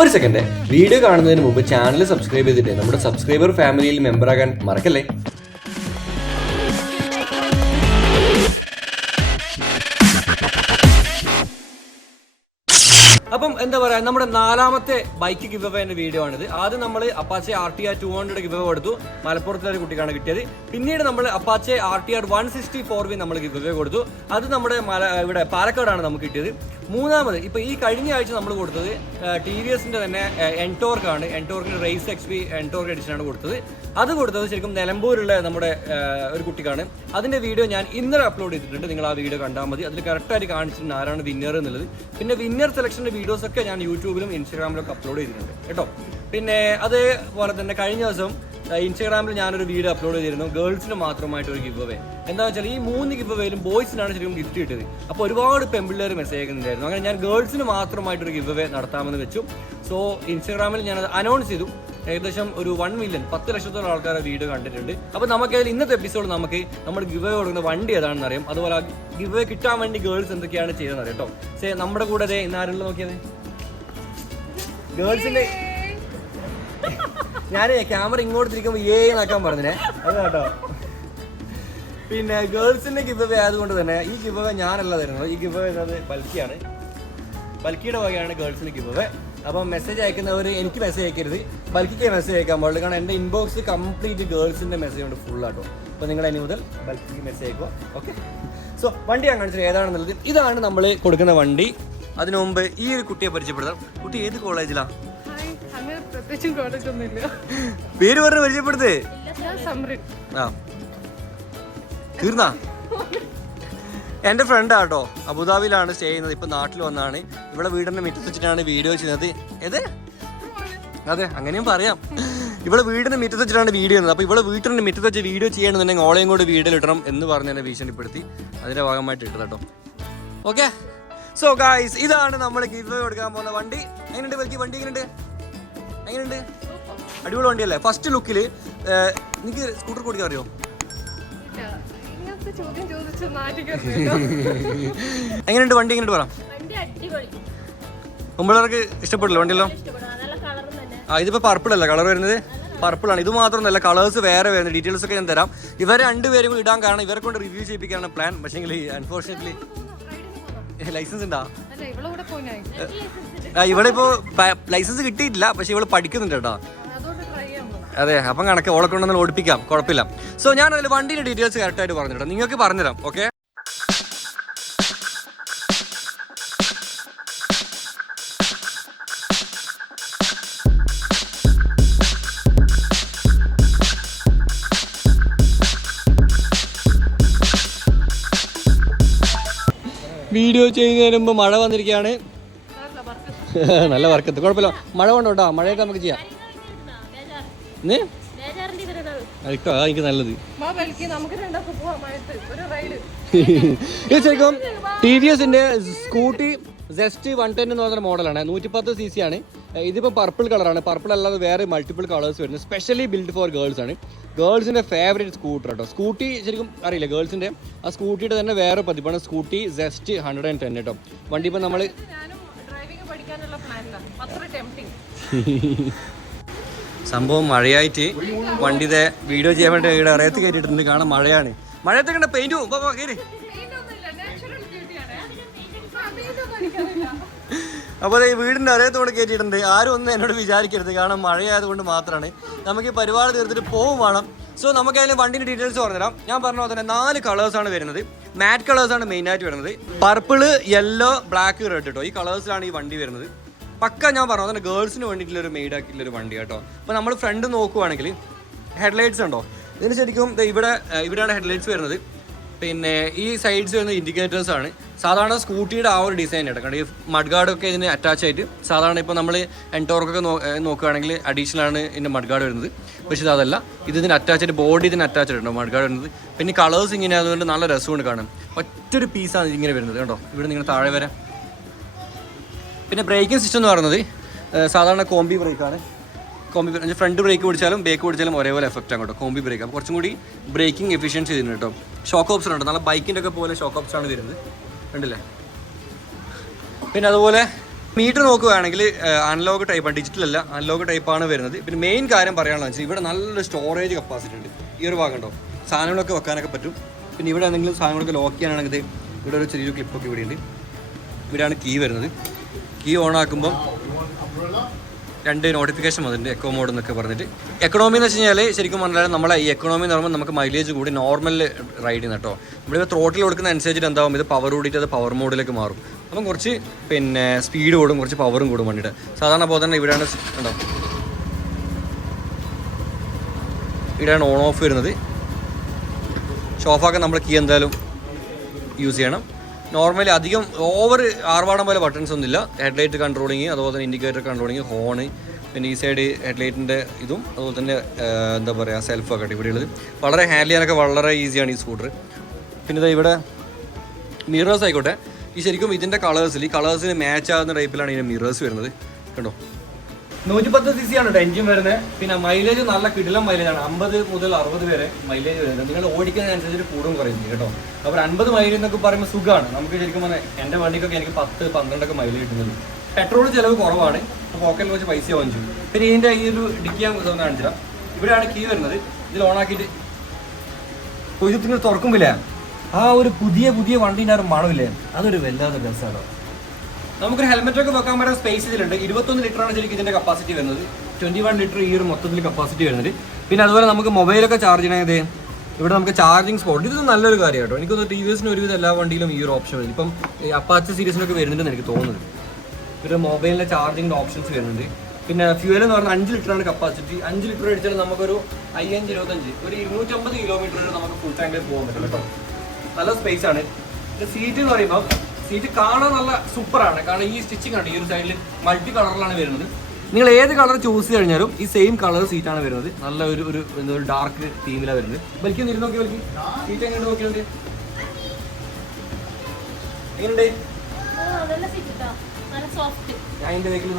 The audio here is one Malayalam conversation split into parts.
ഒരു സെക്കൻഡ്, വീഡിയോ കാണുന്നതിന് മുമ്പ് ചാനൽ സബ്സ്ക്രൈബ് ചെയ്തിട്ട് നമ്മുടെ സബ്സ്ക്രൈബർ ഫാമിലിയിൽ മെമ്പറാകാൻ മറക്കല്ലേ. അപ്പം എന്താ പറയുക, നമ്മുടെ നാലാമത്തെ ബൈക്ക് ഗിവ് അവേന്റെ വീഡിയോ ആണിത്. ആദ്യം നമ്മൾ അപ്പാച്ചെ RTR 200 ഗിവ് അവേ കൊടുത്തു, മലപ്പുറത്തിലെ ഒരു കുട്ടിക്കാണ് കിട്ടിയത്. പിന്നീട് നമ്മൾ അപ്പാച്ചെ RTR 164V നമ്മൾ ഗിവ് അവേ കൊടുത്തു, അത് നമ്മുടെ ഇവിടെ പാലക്കാടാണ് നമുക്ക് കിട്ടിയത്. മൂന്നാമത് ഇപ്പൊ ഈ കഴിഞ്ഞ ആഴ്ച നമ്മൾ കൊടുത്തത് TVSന്റെ തന്നെ എൻടോർക്കാണ്. എൻടോർക്കിന്റെ റേസ് XP എൻടോർക്ക് എഡിഷൻ ആണ് കൊടുത്തത്. അത് കൊടുത്തത് ശരിക്കും നിലമ്പൂരുള്ള നമ്മുടെ ഒരു കുട്ടിക്കാണ്. അതിന്റെ വീഡിയോ ഞാൻ ഇന്നലെ അപ്ലോഡ് ചെയ്തിട്ടുണ്ട്, നിങ്ങൾ ആ വീഡിയോ കണ്ടാൽ മതി. അതിൽ കറക്റ്റായിട്ട് കാണിച്ചിട്ടുണ്ട് ആരാണ് വിന്നർ എന്നുള്ളത്. പിന്നെ വിന്നർ സെലക്ഷന്റെ വീഡിയോസ് ഒക്കെ ഞാൻ യൂട്യൂബിലും ഇൻസ്റ്റാഗ്രാമിലും ഒക്കെ അപ്ലോഡ് ചെയ്തിട്ടുണ്ട് കേട്ടോ. പിന്നെ അതേപോലെ തന്നെ കഴിഞ്ഞ ദിവസം ഇൻസ്റ്റാഗ്രാമിൽ ഞാനൊരു വീഡിയോ അപ്ലോഡ് ചെയ്തിരുന്നു, ഗേൾസിന് മാത്രമായിട്ട് ഒരു ഗിവ് അവേ. എന്താ വെച്ചാൽ ഈ 3 ഗിവ് അവേയിലും ബോയ്സിനാണ് ശരിക്കും ഗിഫ്റ്റ് കിട്ടിയത്. അപ്പോൾ ഒരുപാട് പെൺപിള്ളേർ മെസ്സേജ് അയക്കുന്നുണ്ടായിരുന്നു. അങ്ങനെ ഞാൻ ഗേൾസിന് മാത്രമായിട്ടൊരു ഗിവ് അവേ നടത്താമെന്ന് വെച്ചു. സോ ഇൻസ്റ്റാഗ്രാമിൽ ഞാനത് അനൗൺസ് ചെയ്തു. ഏകദേശം ഒരു 1 മില്യൺ 10 ലക്ഷത്തോളം ആൾക്കാരെ വീഡിയോ കണ്ടിട്ടുണ്ട്. അപ്പോൾ നമുക്കതിൽ ഇന്നത്തെ എപ്പിസോഡ് നമുക്ക് നമ്മുടെ ഗിവ് അവേ കൊടുക്കുന്ന വണ്ടി ഏതാണെന്ന് അറിയാം. അതുപോലെ ആ ഗിവ് അവേ കിട്ടാൻ വേണ്ടി ഗേൾസ് എന്തൊക്കെയാണ് ചെയ്തതെന്ന് അറിയാം കേട്ടോ. നമ്മുടെ കൂടെ ഇന്നാരുള്ള നോക്കിയത് ഗേൾസിന്റെ. ഞാൻ ക്യാമറ ഇങ്ങോട്ട് തിരിക്കുമ്പോൾ നാക്കാൻ പറഞ്ഞേ അത് കേട്ടോ. പിന്നെ ഗേൾസിന്റെ ഗിവ് അവേ ആയതുകൊണ്ട് തന്നെ ഈ ഗിവ് അവേ ഞാനല്ല തരുന്നത്. ഈ ഗിവ് അവേ അത് ബൽക്കിയാണ്, ബൽക്കിയുടെ വകയാണ് ഗേൾസിന് ഗിവ് അവേ. അപ്പം മെസ്സേജ് അയക്കുന്നവർ എനിക്ക് മെസ്സേജ് അയക്കരുത്, ബൽക്കിക്ക് മെസ്സേജ് അയക്കാൻ പാടില്ല. കാരണം എൻ്റെ ഇൻബോക്സ് കംപ്ലീറ്റ് ഗേൾസിൻ്റെ മെസ്സേജ് ഉണ്ട് ഫുള്ളാട്ടോ. അപ്പോൾ നിങ്ങൾ ഇനി മുതൽ ബൽക്കിക്ക് മെസ്സേജ് അയക്കുക. ഓക്കെ, സോ വണ്ടി ഞാൻ കാണിച്ചത് ഏതാണെന്നുള്ളത്. ഇതാണ് നമ്മൾ കൊടുക്കുന്ന വണ്ടി. അതിനു മുമ്പ് ഈ ഒരു കുട്ടിയെ പരിചയപ്പെടുത്താം. കുട്ടി ഏത് കോളേജിലാണ്? പേര് പറഞ്ഞ് പരിചയപ്പെടുത്തേ. ആ തീർന്നാ? എൻ്റെ ഫ്രണ്ടാട്ടോ, അബുദാബിയിലാണ് സ്റ്റേ ചെയ്യുന്നത്. ഇപ്പം നാട്ടിൽ വന്നാണ്. ഇവിടെ വീടിൻ്റെ മുറ്റത്ത് വെച്ചിട്ടാണ് വീഡിയോ ചെയ്യുന്നത്. ഏത്? അതെ, അങ്ങനെയും പറയാം. ഇവിടെ വീടിൻ്റെ മുറ്റത്ത് വെച്ചിട്ടാണ് വീഡിയോ ചെയ്യുന്നത്. അപ്പോൾ ഇവിടെ വീട്ടിൻ്റെ മുറ്റത്ത് വെച്ച് വീഡിയോ ചെയ്യണമെന്നുണ്ടെങ്കിൽ ഓളെയും കൂടി വീഡിയോ ഇടണം എന്ന് പറഞ്ഞ് എന്നെ ഭീഷണിപ്പെടുത്തി. അതിൻ്റെ ഭാഗമായിട്ട് ഇട്ടത് കേട്ടോ. ഓക്കെ, സോ ഗായ്സ്, ഇതാണ് നമ്മൾ ഗിവ് അവേ കൊടുക്കാൻ പോകുന്ന വണ്ടി. എങ്ങനെയുണ്ട് ബൽക്കി? വണ്ടി എങ്ങനെയുണ്ട്? അടിപൊളി വണ്ടിയല്ലേ? ഫസ്റ്റ് ലുക്കിൽ എനിക്ക് സ്കൂട്ടർ ഓടിക്കാൻ അറിയോ? എങ്ങനെയുണ്ട് വണ്ടി? എങ്ങനെയുണ്ട് പറ. മുമ്പുള്ളവർക്ക് ഇഷ്ടപ്പെടില്ല വണ്ടിയല്ലോ? ആ, ഇതിപ്പോ പർപ്പിൾ അല്ല കളർ വരുന്നത്, പർപ്പിളാണ്. ഇത് മാത്രമൊന്നുമല്ല, കളേഴ്സ് വേറെ വരുന്നത്. ഡീറ്റെയിൽസ് ഒക്കെ ഞാൻ തരാം. ഇവരെ രണ്ടുപേരും കൂടി ഇടാൻ കാരണം ഇവരെ കൊണ്ട് റിവ്യൂ ചെയ്യിപ്പിക്കാനാണ് പ്ലാൻ. പക്ഷേ അൺഫോർച്ചുനേറ്റ്ലി ലൈസൻസ് ഉണ്ടാ? ഇവിടെ ഇപ്പോ ലൈസൻസ് കിട്ടിയിട്ടില്ല, പക്ഷെ ഇവള് പഠിക്കുന്നുണ്ട് കേട്ടോ. അതെ, അപ്പം കണക്ക് ഓളെ കൊണ്ടൊന്നും ഓടിപ്പിക്കാം, കുഴപ്പമില്ല. സോ ഞാൻ അതിൽ വണ്ടിയുടെ ഡീറ്റെയിൽസ് കറക്റ്റായിട്ട് പറഞ്ഞിട്ടോ, നിങ്ങൾക്ക് പറഞ്ഞുതരാം. ഓക്കെ, വീഡിയോ ചെയ്യുന്നതിന് മുമ്പ് മഴ വന്നിരിക്കുകയാണ്. നല്ല വർക്കത്ത്, കുഴപ്പമില്ല. മഴ കൊണ്ടോട്ടോ, മഴയൊക്കെ നമുക്ക് ചെയ്യാം. എനിക്ക് നല്ലത് ഇത് ശരിക്കും TVSന്റെ സ്കൂട്ടി ജസ്റ്റ് 110 എന്ന് പറഞ്ഞ മോഡലാണ്. 110cc ആണ്. ഇതിപ്പോൾ പർപ്പിൾ കളറാണ്. പർപ്പിൾ അല്ലാതെ വേറെ മൾട്ടിപ്പിൾ കളേഴ്സ് വരുന്നത്. സ്പെഷ്യലി ബിൽഡ് ഫോർ ഗേൾസ് ആണ്. ഗേൾസിന്റെ ഫേവറേറ്റ് സ്കൂട്ടർ കേട്ടോ. സ്കൂട്ടി ശരിക്കും അറിയില്ല ഗേൾസിന്റെ. ആ സ്കൂട്ടിയുടെ തന്നെ വേറെ പതിപ്പാണ് സ്കൂട്ടി ജസ്റ്റ് 110 കേട്ടോ. വണ്ടി ഇപ്പം നമ്മൾ സംഭവം മഴയായിട്ട് വണ്ടിയുടെ വീഡിയോ ചെയ്യാൻ വേണ്ടി ഇവിടെ അറിയത്ത് കയറ്റിയിട്ടുണ്ട്. കാണാൻ മഴയാണ്. മഴയത്ത് കണ്ട പെയിന്റും കയറി. അപ്പോൾ ഈ വീടിൻ്റെ അറിയത്തോടെ കയറ്റിയിട്ടുണ്ട്. ആരും ഒന്നും എന്നോട് വിചാരിക്കരുത്, കാരണം മഴയായതുകൊണ്ട് മാത്രമാണ്. നമുക്ക് ഈ പരിപാടി തീർത്തിട്ട് പോവും വേണം. സോ നമുക്ക് അതിൽ വണ്ടിൻ്റെ ഡീറ്റെയിൽസ് പറഞ്ഞുതരാം. ഞാൻ പറഞ്ഞ പോലെ തന്നെ 4 കളേഴ്സാണ് വരുന്നത്. മാറ്റ് കളേഴ്സാണ് മെയിനായിട്ട് വരുന്നത്. പർപ്പിള്, യെല്ലോ, ബ്ലാക്ക്, റെഡ് കേട്ടോ. ഈ കളേഴ്സിലാണ് ഈ വണ്ടി വരുന്നത്. പക്ക ഞാൻ പറഞ്ഞു തന്നെ ഗേൾസിന് വേണ്ടിയിട്ടുള്ളൊരു മെയ്ഡ് ആക്കിയിട്ടുള്ളൊരു വണ്ടി കേട്ടോ. അപ്പോൾ നമ്മൾ ഫ്രണ്ട് നോക്കുവാണെങ്കിൽ ഹെഡ്ലൈറ്റ്സ് ഉണ്ടോ? ഇതിന് ശരിക്കും ഇവിടെയാണ് ഹെഡ്ലൈറ്റ്സ് വരുന്നത്. പിന്നെ ഈ സൈഡ്സ് വരുന്ന ഇൻഡിക്കേറ്റേഴ്സ് ആണ്. സാധാരണ സ്കൂട്ടിയുടെ ആ ഒരു ഡിസൈൻ കേട്ടോ. കാരണം ഈ മഡ് ഗാർഡൊക്കെ ഇതിന് അറ്റാച്ച് ആയിട്ട് സാധാരണ ഇപ്പോൾ നമ്മൾ എൻടോർക്കൊക്കെ നോക്കുകയാണെങ്കിൽ അഡീഷണൽ ആണ് ഇതിൻ്റെ മഡ് ഗാർഡ് വരുന്നത്. പക്ഷേ അതല്ല, ഇതിന് അറ്റാച്ച് ആയിട്ട് ബോഡി ഇതിന് അറ്റാച്ച് ആയിട്ടുണ്ടോ മഡ് ഗാർഡ് വരുന്നത്. പിന്നെ കളേഴ്സ് ഇങ്ങനെ ആയതുകൊണ്ട് നല്ല രസമുണ്ട് കാണാൻ. ഒറ്റൊരു പീസാണ് ഇങ്ങനെ വരുന്നത് കേട്ടോ. ഇവിടെ നിങ്ങൾ താഴെ വരെ. പിന്നെ ബ്രേക്കിംഗ് സിസ്റ്റം എന്ന് പറയുന്നത് സാധാരണ കോംബി ബ്രേക്കാണ്. കോംബി ഫ്രണ്ട് ബ്രേക്ക് പിടിച്ചാലും ബാക്ക് പിടിച്ചാലും ഒരേപോലെ എഫക്റ്റ് ആണ് കേട്ടോ. കോംബി ബ്രേക്ക് അപ്പോൾ കുറച്ചും കൂടി ബ്രേക്കിംഗ് എഫിഷ്യൻസി ചെയ്യുന്നുണ്ട് കേട്ടോ. ഷോക്ക് ഓപ്ഷൻ ഉണ്ട്, നല്ല ബൈക്കിൻ്റെ ഒക്കെ പോലെ ഷോക്ക് ഓപ്ഷൻ ആണ് വരുന്നത്, കണ്ടില്ലേ? പിന്നെ അതുപോലെ മീറ്റർ നോക്കുകയാണെങ്കിൽ അനലോഗ് ടൈപ്പാണ്, ഡിജിറ്റൽ അല്ല, അനലോഗ് ടൈപ്പാണ് വരുന്നത്. പിന്നെ മെയിൻ കാര്യം പറയാനുള്ളത് വെച്ചാൽ ഇവിടെ നല്ലൊരു സ്റ്റോറേജ് കപ്പാസിറ്റി ഉണ്ട്. ഈ ഒരു ഭാഗം ഉണ്ടോ, സാധനങ്ങളൊക്കെ വെക്കാനൊക്കെ പറ്റും. പിന്നെ ഇവിടെ എന്തെങ്കിലും സാധനങ്ങളൊക്കെ ലോക്ക് ചെയ്യാനാണെങ്കിൽ ഇവിടെ ഒരു ചെറിയൊരു ക്ലിപ്പൊക്കെ ഇവിടെ ഉണ്ട്. ഇവിടെയാണ് കീ വരുന്നത്. കീ ഓൺ ആക്കുമ്പം 2 നോട്ടിഫിക്കേഷൻ വന്നിട്ടുണ്ട്, എക്കോ മോഡ് എന്നൊക്കെ പറഞ്ഞിട്ട്. എക്കണോമി എന്ന് വെച്ച് കഴിഞ്ഞാൽ ശരിക്കും പറഞ്ഞാൽ നമ്മളെ ഈ എക്കണോമി എന്ന് പറയുമ്പോൾ നമുക്ക് മൈലേജ് കൂടി നോർമൽ റൈഡ് ചെയ്യുന്ന കേട്ടോ. നമ്മളിപ്പോൾ ത്രോട്ടിൽ കൊടുക്കുന്ന അനുസരിച്ചിട്ട് എന്താവും, ഇത് പവർ കൂടിയിട്ട് അത് പവർ മോഡിലേക്ക് മാറും. അപ്പം കുറച്ച് പിന്നെ സ്പീഡ് കൂടും, കുറച്ച് പവറും കൂടും വണ്ടിയുടെ. സാധാരണ പോലെ തന്നെ ഇവിടെയാണ് ഉണ്ടോ, ഇവിടെയാണ് ഓൺ ഓഫ് വരുന്നത്. ഷോഫാക്കാൻ നമ്മൾ കീ എന്തായാലും യൂസ് ചെയ്യണം. നോർമലി അധികം ഓവർ ആർഭാടം പോലെ ബട്ടൺസ് ഒന്നുമില്ല. ഹെഡ്ലൈറ്റ് കൺട്രോളിങ്, അതുപോലെ തന്നെ ഇൻഡിക്കേറ്റർ കൺട്രോളിങ്, ഹോണ്, പിന്നെ ഈ സൈഡ് ഹെഡ്ലൈറ്റിൻ്റെ ഇതും അതുപോലെ തന്നെ എന്താ പറയുക സെൽഫൊക്കെ ഇവിടെയുള്ളത്. വളരെ ഹാൻഡിൽ ചെയ്യാനൊക്കെ വളരെ ഈസിയാണ് ഈ സ്കൂട്ടർ. പിന്നെ ഇതാ ഇവിടെ മിറേഴ്സ് ആയിക്കോട്ടെ, ഈ ശരിക്കും ഇതിൻ്റെ കളേഴ്സിൽ ഈ കളേഴ്സിന് മാച്ച് ആകുന്ന ടൈപ്പിലാണ് ഇതിൻ്റെ മിറേഴ്സ് വരുന്നത്. കണ്ടോ, 110 cc ആണ് കേട്ടോ എഞ്ചിൻ വരുന്നത്. പിന്നെ മൈലേജ് നല്ല കിടിലം മൈലേജാണ്, 50 മുതൽ 60 വരെ മൈലേജ് വരുന്നത്. നിങ്ങൾ ഓടിക്കുന്നതിനനുസരിച്ച് കൂടും കുറയും കേട്ടോ. അപ്പോൾ 50 മൈലേജ് എന്നൊക്കെ പറയുമ്പോൾ സുഖമാണ് നമുക്ക്. ശരിക്കും പറഞ്ഞാൽ എൻ്റെ വണ്ടിക്കൊക്കെ എനിക്ക് 10-12 മൈലേജ് കിട്ടുന്നത്. പെട്രോൾ ചിലവ് കുറവാണ്, പോക്കറ്റിൽ വെച്ച് പൈസ വാങ്ങി ചെയ്യും. പിന്നെ ഇതിൻ്റെ ഈ ഒരു ഡിക്കി ഞാൻ കാണിച്ചില്ല. ഇവിടെയാണ് കീ വരുന്നത്. ഇതിൽ ഓണാക്കിയിട്ട് കൊയ്ത്തിന് തുറക്കുമ്പില്ലേ ആ ഒരു പുതിയ വണ്ടീൻ്റെ ഒരു മണമില്ലേ, അതൊരു വല്ലാതെ രസമാണ്. നമുക്കൊരു ഹെൽമെറ്റൊക്കെ വെക്കാൻ പറ്റുന്ന സ്പേസ് ഇതിലുണ്ട്. 21 ലിറ്ററാണ് ശരിക്കും ഇതിൻ്റെ കപ്പാസിറ്റി വരുന്നത്. 21 ലിറ്റർ ഈ ഒരു മൊത്തത്തിൽ കപ്പാസിറ്റി വരുന്നത്. പിന്നെ അതുപോലെ നമുക്ക് മൊബൈലൊക്കെ ചാർജ് ചെയ്യണത് ഇവിടെ നമുക്ക് ചാർജിങ് സ്പോട്ട്. ഇത് നല്ലൊരു കാര്യം കേട്ടോ. എനിക്കൊന്ന് TVSന് ഒരുവിധം എല്ലാ വണ്ടിയിലും ഈ ഒരു ഓപ്ഷൻ വരും. ഇപ്പം അപ്പാച്ചി സീരീസിനൊക്കെ വരുന്നുണ്ടെന്ന് എനിക്ക് തോന്നുന്നത്. ഒരു മൊബൈലിലെ ചാർജിങ്ങിൻ്റെ ഓപ്ഷൻസ് വരുന്നുണ്ട്. പിന്നെ ഫ്യൂവൽ എന്ന് പറഞ്ഞാൽ 5 ലിറ്ററാണ് കപ്പാസിറ്റി. 5 ലിറ്റർ അടിച്ചാൽ നമുക്കൊരു 5-25 ഒരു 250 കിലോമീറ്റർ നമുക്ക് ഫുൾ ടാങ്കിൽ പോകാൻ പറ്റും കേട്ടോ. നല്ല സ്പേസ് ആണ്. സീറ്റ് എന്ന് പറയുമ്പോൾ സീറ്റ് കാണാൻ നല്ല സൂപ്പറാണ്. കാരണം ഈ സ്റ്റിച്ചിങ് ആണ്, ഈ ഒരു സൈഡിൽ മൾട്ടി കളറിലാണ് വരുന്നത്. നിങ്ങൾ ഏത് കളർ ചൂസ് ചെയ്ത് കഴിഞ്ഞാലും ഈ സെയിം കളർ സീറ്റാണ് വരുന്നത്. നല്ല ഒരു ഡാർക്ക് തീമിലാണ് വരുന്നത്. വലിക്കും ഇരുന്ന് നോക്കി, വലിക്കും സീറ്റ് എങ്ങനെ നോക്കിയുണ്ട്, എങ്ങനെയുണ്ട്? ഞാൻ എൻ്റെ വെഹിക്കിൾ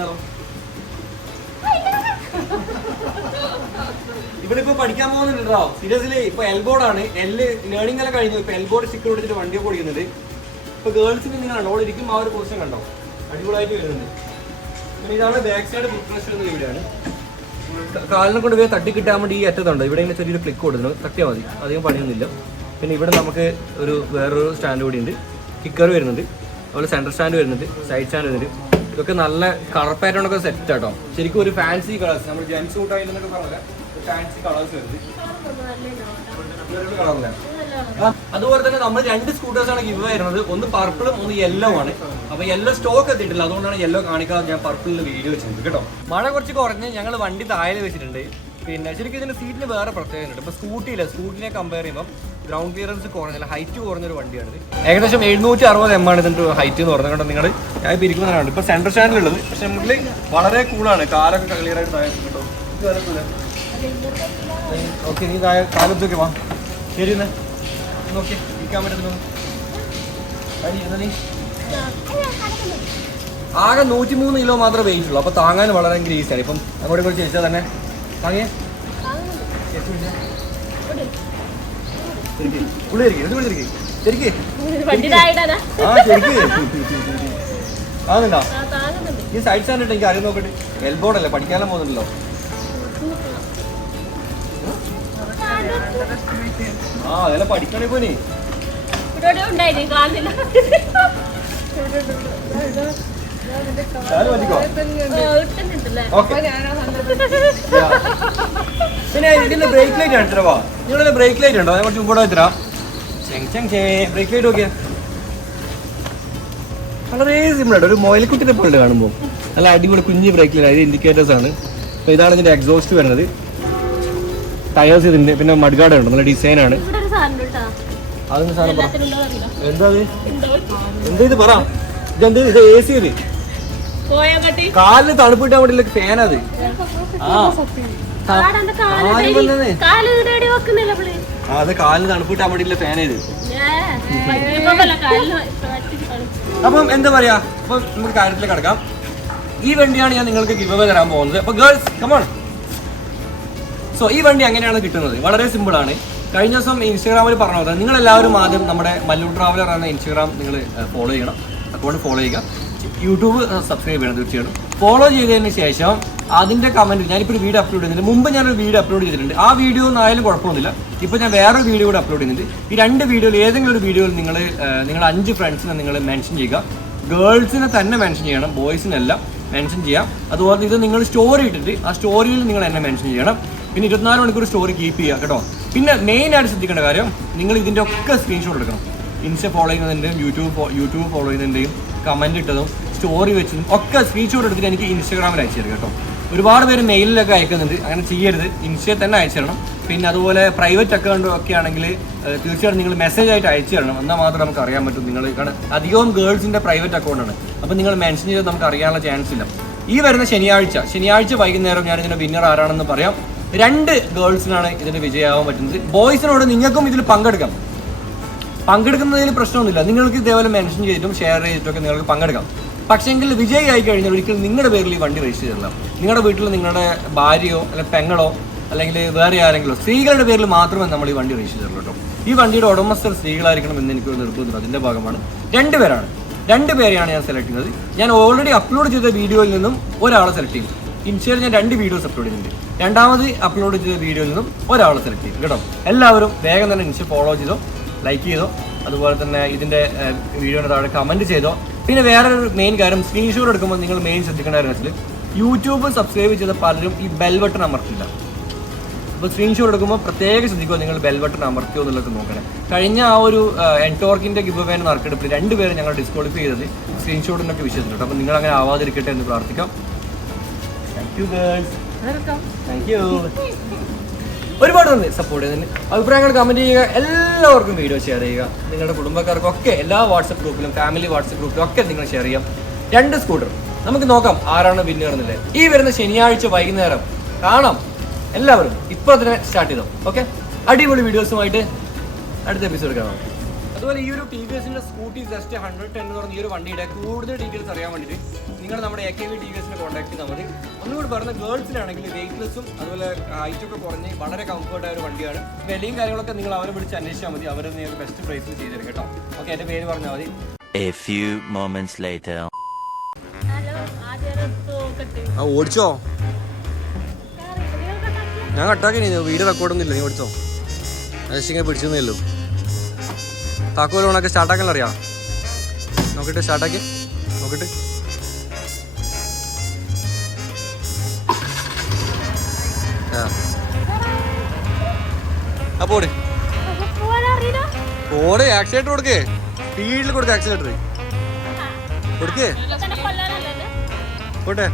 ഇവിടെ ഇപ്പൊ പഠിക്കാൻ പോകുന്നുണ്ടോ സീരിയസ്ലി. ഇപ്പൊ എൽബോർഡാണ്, ലേണിംഗ് എല്ലാം കഴിഞ്ഞു. ഇപ്പൊ എൽബോർഡ് സ്റ്റിക്കർ കൊടുത്തിട്ട് വണ്ടിയൊക്കെ ഓടിക്കുന്നത്. ഇപ്പൊ ഗേൾസിന് നിങ്ങൾ കണ്ടോ, അവിടെ ഇരിക്കും ആ ഒരു പൊസിഷൻ കണ്ടോ, അടിപൊളിയായിട്ട് വരുന്നുണ്ട്. പിന്നെ ഇതാണ് ബാക്ക് സൈഡ് ഫുഡ് റെസ്റ്റ് വരുന്നത്. ഇവിടെയാണ് കാലിനെ കൊണ്ട് പോയി തട്ടി കിട്ടാൻ വേണ്ടി ഈ അറ്റത്തുണ്ട്. ഇവിടെ ഇങ്ങനെ ചെറിയൊരു ക്ലിക്ക് കൊടുക്കുന്നു, തട്ടിയാൽ മതി, അധികം പണിയൊന്നുമില്ല. പിന്നെ ഇവിടെ നമുക്ക് വേറൊരു സ്റ്റാൻഡ് കൂടി ഉണ്ട്, കിക്കർ വരുന്നുണ്ട്, അതുപോലെ സെൻട്രൽ സ്റ്റാൻഡ് വരുന്നുണ്ട്, സൈഡ് സ്റ്റാൻഡ് വരുന്നുണ്ട്. ഇതൊക്കെ നല്ല കളർ പാറ്റേൺ ഒക്കെ സെറ്റ് ആട്ടോ. ശരിക്കും ഒരു ഫാൻസി കളേഴ്സ്, നമ്മൾ ജെൻസ് സൂട്ട് ആയില്ലെന്നൊക്കെ പറഞ്ഞാൽ ഫാൻസി കളേഴ്സ് വരുന്നത്. അതുപോലെ തന്നെ നമ്മൾ 2 സ്കൂട്ടേഴ്സാണ് ഗിവ് വരുന്നത്. ഒന്ന് പർപ്പിളും ഒന്ന് യെല്ലോ ആണ്. അപ്പൊ യെല്ലോ സ്റ്റോക്ക് എത്തിയിട്ടില്ല, അതുകൊണ്ടാണ് യെല്ലോ കാണിക്കാതെ ഞാൻ പർപ്പിളിൽ വീഡിയോ വെച്ചിട്ടുണ്ട് കേട്ടോ. മഴ കുറച്ച് കുറഞ്ഞ് ഞങ്ങൾ വണ്ടി താഴെ വെച്ചിട്ടുണ്ട്. പിന്നെ ശരിക്കും ഇതിന്റെ സീറ്റിന് വേറെ പ്രത്യേകത ഉണ്ട്. ഇപ്പൊ സ്കൂട്ടിനെ കമ്പയർ ചെയ്യുമ്പോൾ ഗ്രൗണ്ട് ക്ലിയറൻസ് കുറഞ്ഞില്ല, ഹൈറ്റ് കുറഞ്ഞൊരു വണ്ടിയാണിത്. ഏകദേശം 760 m ആണ് ഇതിന്റെ ഹൈറ്റ് എന്ന് പറഞ്ഞത്. കണ്ടോ നിങ്ങൾ, ഞാൻ ഇപ്പൊ ഇരിക്കുന്നതാണ് ഇപ്പൊ സെൻട്രൽ സ്റ്റാൻഡിലുള്ളത്. പക്ഷെ നമുക്ക് വളരെ കൂളാണ്, കാലൊക്കെ ക്ലിയർ ആയിട്ട് താഴെ കേട്ടോ. ഓക്കെ, നീ താഴെ കാലത്തൊക്കെ വാ. ശരി എന്നാ നോക്കി ഇരിക്കാൻ പറ്റുന്നു. ആകെ 103 കിലോ മാത്രമേ വെയിറ്റ് ഉള്ളൂ. അപ്പൊ താങ്ങാൻ വളരെ ഈസിയാണ്. ഇപ്പം അങ്ങോട്ട് കൂടി ചോദിച്ചാൽ തന്നെ താങ്ങിയേ ആകുന്നുണ്ടോ? ഈ സൈഡ് സ്റ്റാൻഡ് ഇട്ട് എനിക്ക് അറിയാൻ നോക്കട്ടെ. എൽബോർഡല്ലേ, പഠിക്കാനും പോകുന്നുണ്ടല്ലോ. ആ അതെല്ലാം പഠിക്കണേ പോനി. പിന്നെ ഇതിന്റെ ബ്രേക്ക് ലൈറ്റ് കാണിച്ചോ. നിങ്ങളുടെ ബ്രേക്ക് ലൈറ്റ് ഉണ്ടോ? കുറച്ച് മുമ്പോട്ട് വെച്ചാ ബ്രേക്ക് ലൈറ്റ് നോക്കിയാ വളരെ സിമ്പിൾ ആയിട്ട് ഒരു മൊയിൽക്കുട്ടിനെ പോലെ കാണുമ്പോൾ നല്ല അടിപൊളി കുഞ്ഞ് ബ്രേക്ക് ലൈറ്റ്. അതിന്റെ ഇൻഡിക്കേറ്റേഴ്സ് ആണ്. അപ്പൊ ഇതാണ് ഇതിന്റെ എക്സോസ്റ്റ് വരുന്നത്. ടയേഴ്സ് ഇതിന്റെ, പിന്നെ മഡ്ഗാർഡ് ഉണ്ട്, നല്ല ഡിസൈനാണ്. അതൊന്നും സാധനം പറ, എന്താ എന്താ ഇത് പറ. ഇതെന്ത്, ഇത് AC അല്ലേ? കാലിന് തണുപ്പ് കിട്ടാൻ വേണ്ടിയുള്ള ഫാനത്. അത് കാലിന് തണുപ്പ് കിട്ടാൻ വേണ്ടിയുള്ള ഫാൻ ഇത്. അപ്പം എന്താ പറയാ, അപ്പൊ നമുക്ക് കാര്യത്തിലേക്ക് കടക്കാം. ഈ വണ്ടിയാണ് ഞാൻ നിങ്ങൾക്ക് ഗിവ് അവേ തരാൻ പോകുന്നത്. അപ്പൊ ഗേൾസ് കമോൺ. സോ ഈ വണ്ടി എങ്ങനെയാണ് കിട്ടുന്നത്? വളരെ സിമ്പിൾ ആണ്. കഴിഞ്ഞ ദിവസം ഇൻസ്റ്റാഗ്രാമിൽ പറഞ്ഞു, നിങ്ങൾ എല്ലാവരും ആദ്യം നമ്മുടെ മല്ലു ട്രാവലർ എന്ന ഇൻസ്റ്റാഗ്രാം നിങ്ങൾ ഫോളോ ചെയ്യണം, അക്കൗണ്ട് ഫോളോ ചെയ്യുക. യൂട്യൂബ് സബ്സ്ക്രൈബ് ചെയ്യണം തീർച്ചയായിട്ടും. ഫോളോ ചെയ്തതിന് ശേഷം അതിൻ്റെ കമൻറ്റ്, ഞാനിപ്പോൾ ഒരു വീഡിയോ അപ്ലോഡ് ചെയ്യുന്നുണ്ട്. മുമ്പ് ഞാനൊരു വീഡിയോ അപ്ലോഡ് ചെയ്തിട്ടുണ്ട്. ആ വീഡിയോ ഒന്നും ആയാലും കുഴപ്പമൊന്നുമില്ല. ഇപ്പോൾ ഞാൻ വേറൊരു വീഡിയോ കൂടെ അപ്ലോഡ് ചെയ്യുന്നുണ്ട്. ഈ 2 വീഡിയോയിൽ ഏതെങ്കിലും ഒരു വീഡിയോയിൽ നിങ്ങൾ 5 ഫ്രണ്ട്സിനെ നിങ്ങൾ മെൻഷൻ ചെയ്യുക. ഗേൾസിനെ തന്നെ മെൻഷൻ ചെയ്യണം, ബോയ്സിനെല്ലാം മെൻഷൻ ചെയ്യാം. അതുപോലെ ഇത് നിങ്ങൾ സ്റ്റോറി ഇട്ടിട്ട് ആ സ്റ്റോറിയിൽ നിങ്ങൾ എന്നെ മെൻഷൻ ചെയ്യണം. പിന്നെ 24 മണിക്കൂർ സ്റ്റോറി കീപ്പ് ചെയ്യുക കേട്ടോ. പിന്നെ മെയിനായിട്ട് ശ്രദ്ധിക്കേണ്ട കാര്യം, നിങ്ങൾ ഇതിൻ്റെ ഒക്കെ സ്ക്രീൻഷോട്ട് എടുക്കണം. ഇൻസ്റ്റ ഫോളോ ചെയ്യുന്നതിൻ്റെയും യൂട്യൂബ് ഫോളോ ചെയ്യുന്നതിൻ്റെയും കമൻറ്റ് ഇട്ടതും സ്റ്റോറി വെച്ചതും ഒക്കെ സ്ക്രീൻഷോട്ട് എടുത്തിട്ട് എനിക്ക് ഇൻസ്റ്റാഗ്രാമിൽ അയച്ചു തരും കേട്ടോ. ഒരുപാട് പേര് മെയിലിലൊക്കെ അയക്കുന്നുണ്ട്, അങ്ങനെ ചെയ്യരുത്. ഇൻസ്റ്റയിൽ തന്നെ അയച്ചു തരണം. പിന്നെ അതുപോലെ പ്രൈവറ്റ് അക്കൗണ്ട് ഒക്കെ ആണെങ്കിൽ തീർച്ചയായിട്ടും നിങ്ങൾ മെസ്സേജ് ആയിട്ട് അയച്ചു തരണം. എന്നാൽ മാത്രമേ നമുക്ക് അറിയാൻ പറ്റും. നിങ്ങൾ കാരണം അധികവും ഗേൾസിൻ്റെ പ്രൈവറ്റ് അക്കൗണ്ടാണ്. അപ്പോൾ നിങ്ങൾ മെൻഷൻ ചെയ്ത് നമുക്ക് അറിയാനുള്ള ചാൻസ് ഇല്ല. ഈ വരുന്ന ശനിയാഴ്ച വൈകുന്നേരം ഞാൻ ഇതിൻ്റെ വിന്നർ ആരാണെന്ന് പറയാം. 2 ഗേൾസിനാണ് ഇതിന് വിജയമാവാൻ പറ്റുന്നത്. ബോയ്സിനോട് നിങ്ങൾക്കും ഇതിൽ പങ്കെടുക്കുന്നതിൽ പ്രശ്നമൊന്നുമില്ല. നിങ്ങൾക്ക് ഇതേപോലെ മെൻഷൻ ചെയ്തിട്ടും ഷെയർ ചെയ്തിട്ടൊക്കെ നിങ്ങൾക്ക് പങ്കെടുക്കാം. പക്ഷേങ്കിൽ വിജയി ആയി കഴിഞ്ഞാൽ ഒരിക്കലും നിങ്ങളുടെ പേരിൽ ഈ വണ്ടി രജിസ്റ്റർ ചെയ്തില്ല. നിങ്ങളുടെ വീട്ടിൽ നിങ്ങളുടെ ഭാര്യയോ അല്ലെങ്കിൽ പെങ്ങളോ അല്ലെങ്കിൽ വേറെ ആരെങ്കിലോ സ്ത്രീകളുടെ പേരിൽ മാത്രമേ നമ്മൾ ഈ വണ്ടി രജിസ്റ്റർ ചെയ്യുള്ളൂ കേട്ടോ. ഈ വണ്ടിയുടെ ഉടമസ്ഥർ സ്ത്രീകളായിരിക്കണം എന്ന് എനിക്ക് നിർബന്ധമുണ്ട്. അതിൻ്റെ ഭാഗമാണ്. 2 പേരാണ്. 2 പേരെയാണ് ഞാൻ സെലക്ട് ചെയ്യുന്നത്. ഞാൻ ഓൾറെഡി അപ്ലോഡ് ചെയ്ത വീഡിയോയിൽ നിന്നും ഒരാളെ സെലക്ട് ചെയ്യും. ഇൻസ്റ്റയിൽ ഞാൻ 2 വീഡിയോസ് അപ്ലോഡ് ചെയ്യുന്നുണ്ട്. രണ്ടാമത് അപ്ലോഡ് ചെയ്ത വീഡിയോയിൽ നിന്നും ഒരാളെ സെലക്ട് ചെയ്യും കേട്ടോ. എല്ലാവരും വേഗം തന്നെ ഇൻസ്റ്റ ഫോളോ ചെയ്തോ, ലൈക്ക് ചെയ്തോ, അതുപോലെ തന്നെ ഇതിൻ്റെ വീഡിയോയുടെ താഴെ കമൻറ്റ് ചെയ്തോ. പിന്നെ വേറൊരു മെയിൻ കാര്യം, സ്ക്രീൻഷോട്ട് എടുക്കുമ്പോൾ നിങ്ങൾ മെയിൻ ശ്രദ്ധിക്കേണ്ട കാര്യത്തിൽ യൂട്യൂബ് സബ്സ്ക്രൈബ് ചെയ്ത പലരും ഈ ബെൽ ബട്ടൺ അമർത്തില്ല. അപ്പോൾ സ്ക്രീൻഷോട്ട് എടുക്കുമ്പോൾ പ്രത്യേകം ശ്രദ്ധിക്കുക, നിങ്ങൾ ബെൽ ബട്ടൺ അമർത്തിയോ എന്നുള്ളത് നോക്കണം. കഴിഞ്ഞ ആ ഒരു എൻടോർക്കിൻ്റെ ഗിവ് അവേൻ്റെ നറുക്കെടുപ്പിൽ 2 പേരെ ഞങ്ങൾ ഡിസ്ക്വാളിഫൈ ചെയ്തത് സ്ക്രീൻഷോട്ടിനൊക്കെ വിഷയത്തിൽ കേട്ടോ. അപ്പോൾ നിങ്ങൾ അങ്ങനെ ആവാതിരിക്കട്ടെ എന്ന് പ്രാർത്ഥിക്കാം. Thank you girls. Thank you. ഒരുപാട് നന്ദി സപ്പോർട്ട് ചെയ്തതിന്. അഭിപ്രായങ്ങൾ കമൻറ്റ് ചെയ്യുക. എല്ലാവർക്കും വീഡിയോ ഷെയർ ചെയ്യുക. നിങ്ങളുടെ കുടുംബക്കാർക്കൊക്കെ എല്ലാ വാട്സപ്പ് ഗ്രൂപ്പിലും ഫാമിലി വാട്സപ്പ് ഗ്രൂപ്പിലും ഒക്കെ നിങ്ങൾ ഷെയർ ചെയ്യാം. 2 സ്കൂട്ടർ നമുക്ക് നോക്കാം ആരാണ് വിന്നർ എന്നുള്ളത്. ഈ വരുന്ന ശനിയാഴ്ച വൈകുന്നേരം കാണാം. എല്ലാവരും ഇപ്പോൾ തന്നെ സ്റ്റാർട്ട് ചെയ്തോ. ഓക്കെ, അടിപൊളി വീഡിയോസുമായിട്ട് അടുത്ത എപ്പിസോഡ് കാണാം. അതുപോലെ ഈ ഒരു TVS സ്കൂട്ടി ജസ്റ്റ് 110 എന്ന് പറഞ്ഞ ഈ ഒരു വണ്ടിയുടെ കൂടുതൽ ഡീറ്റെയിൽസ് അറിയാൻ വേണ്ടിയിട്ട് നിങ്ങൾ നമ്മുടെ AKV TVS കോൺടാക്ട് ചെയ്താൽ മതി. ഒന്നുകൂടി പറഞ്ഞ ഗേൾസിലാണെങ്കിൽ വെയിറ്റ്ലെസ്സും അതുപോലെ ഹൈറ്റൊക്കെ കുറഞ്ഞ് വളരെ കംഫർട്ടായ ഒരു വണ്ടിയാണ്. വിലയും കാര്യങ്ങളൊക്കെ നിങ്ങൾ അവരെ വിളിച്ച് അന്വേഷിച്ചാൽ മതി. അവർ നിങ്ങൾക്ക് ബെസ്റ്റ് പ്രൈസിൽ ചെയ്ത് തരും കേട്ടോ. ഓക്കെ, എൻ്റെ പേര് പറഞ്ഞാൽ മതി. ഓടിച്ചോ? ഞാൻ കട്ടാക്കി. വീഡിയോ റെക്കോർഡൊന്നുമില്ല, നീ ഓടിച്ചോ. ഇങ്ങനെ പിടിച്ചൊന്നുമില്ലല്ലോ. താക്കോൽ ഓണൊക്കെ സ്റ്റാർട്ടാക്കാൻ അറിയാം. നോക്കിട്ട് സ്റ്റാർട്ടാക്കി നോക്കിട്ട്. അപ്പൊ ഓട് ആക്സിലേറ്റർ കൊടുക്കേ, സ്പീഡിൽ കൊടുക്ക. ആക്സിലേറ്റർ കൊടുക്കേ പോട്ടെ.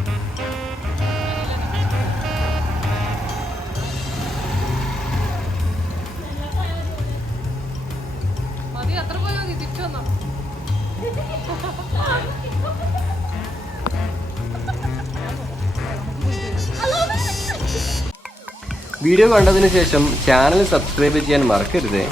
വീഡിയോ കണ്ടതിന് ശേഷം ചാനൽ സബ്സ്ക്രൈബ് ചെയ്യാൻ മറക്കരുത്.